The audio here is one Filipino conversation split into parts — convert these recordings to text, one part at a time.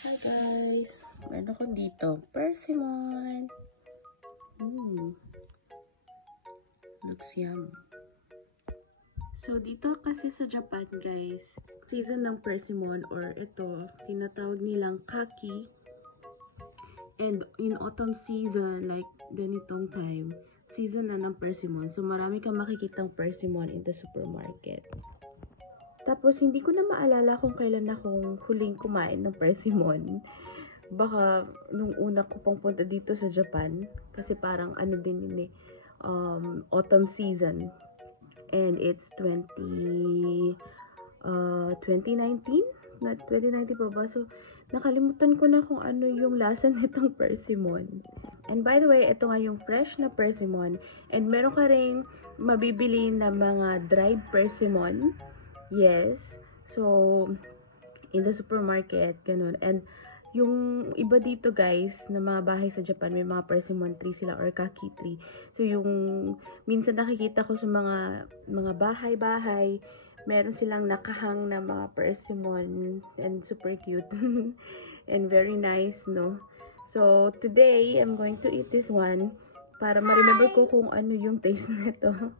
Hi guys! Meron ko dito persimmon. Looks yum. So, dito kasi sa Japan guys, season ng persimmon or ito, tinatawag nilang kaki. And in autumn season, like ganitong time, season na ng persimmon. So, marami kang makikitang persimmon in the supermarket. Tapos, hindi ko na maalala kung kailan akong huling kumain ng persimmon. Baka nung una ko pang punta dito sa Japan. Kasi parang ano din yun eh, autumn season. And it's 2019? Not 2019 pa ba? So, nakalimutan ko na kung ano yung lasa nitong persimmon. And by the way, ito nga yung fresh na persimmon. And meron ka ring mabibili na mga dried persimmon. Yes. So, in the supermarket, ganun. And yung iba dito guys, na mga bahay sa Japan, may mga persimmon tree sila or kaki tree. So, yung minsan nakikita ko sa mga bahay-bahay, meron silang nakahang na mga persimmon and super cute. And very nice, no? So, today, I'm going to eat this one para ma-remember ko kung ano yung taste nito.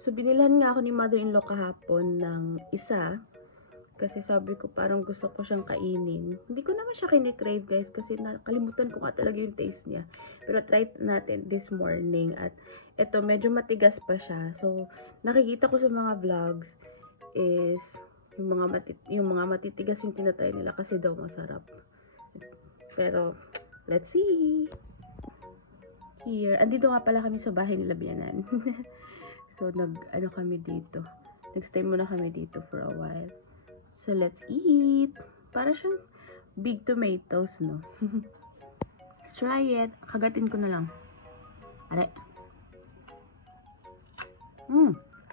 So, binilhan nga ako ni mother-in-law kahapon ng isa. Kasi sabi ko, parang gusto ko siyang kainin. Hindi ko naman siya kinikrave, guys. Kasi nakalimutan ko nga talaga yung taste niya. Pero try natin this morning. At ito, medyo matigas pa siya. So, nakikita ko sa mga vlogs is yung mga matitigas yung tinatry nila kasi daw masarap. Pero, let's see. Here. Andito nga pala kami sa bahay nila Bianan. So, ano kami dito. Nag-stay muna kami dito for a while. So, let's eat. Para siyang big tomatoes, no? Let's try it. Kagatin ko na lang. Are.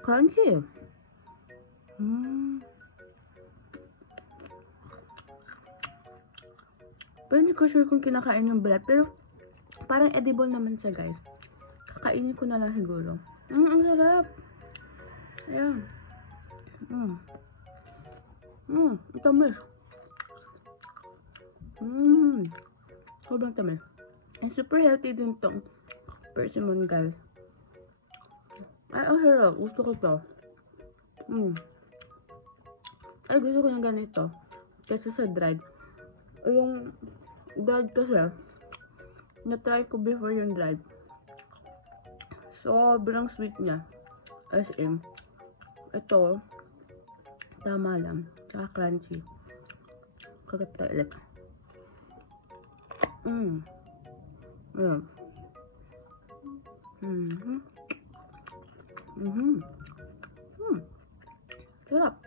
Crunchy. Pero hindi ko sure kung kinakain yung balat. Pero, parang edible naman siya, guys. Kakainin ko na lang siguro. Ang sarap. Ayan. Ang tamis. Sobrang tamis. And super healthy din tong persimmon, guys. Ay, ang sarap. Gusto ko to. Ay, gusto ko yung ganito. Kasi sa dried. Yung dried kasi, na-try ko before yung dried. Sobrang sweet niya. As in, ito, tama lang. Tsaka crunchy. Kagat tayo ulit. Ayan. Sarap.